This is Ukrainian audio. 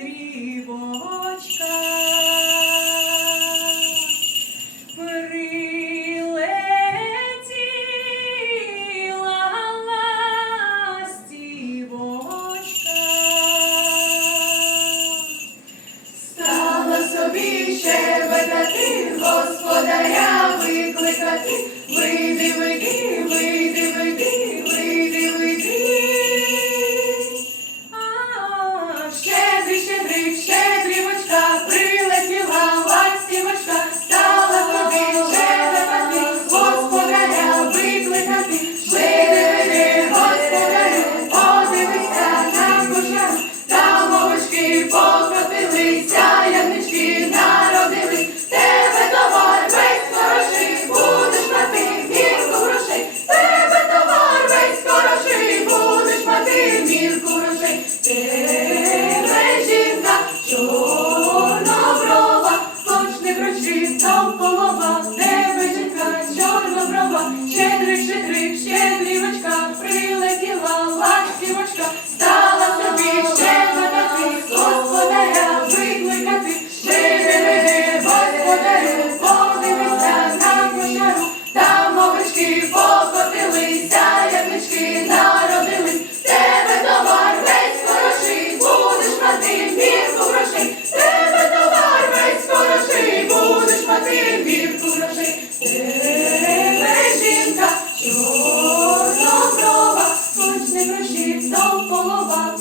щедрівочка. Прилетіла ластівочка. Стала собі щебетати, господаря викликати. people. Білий вік тут завжди Стеле жінка, чорна брова, хоч не прожив, став полова.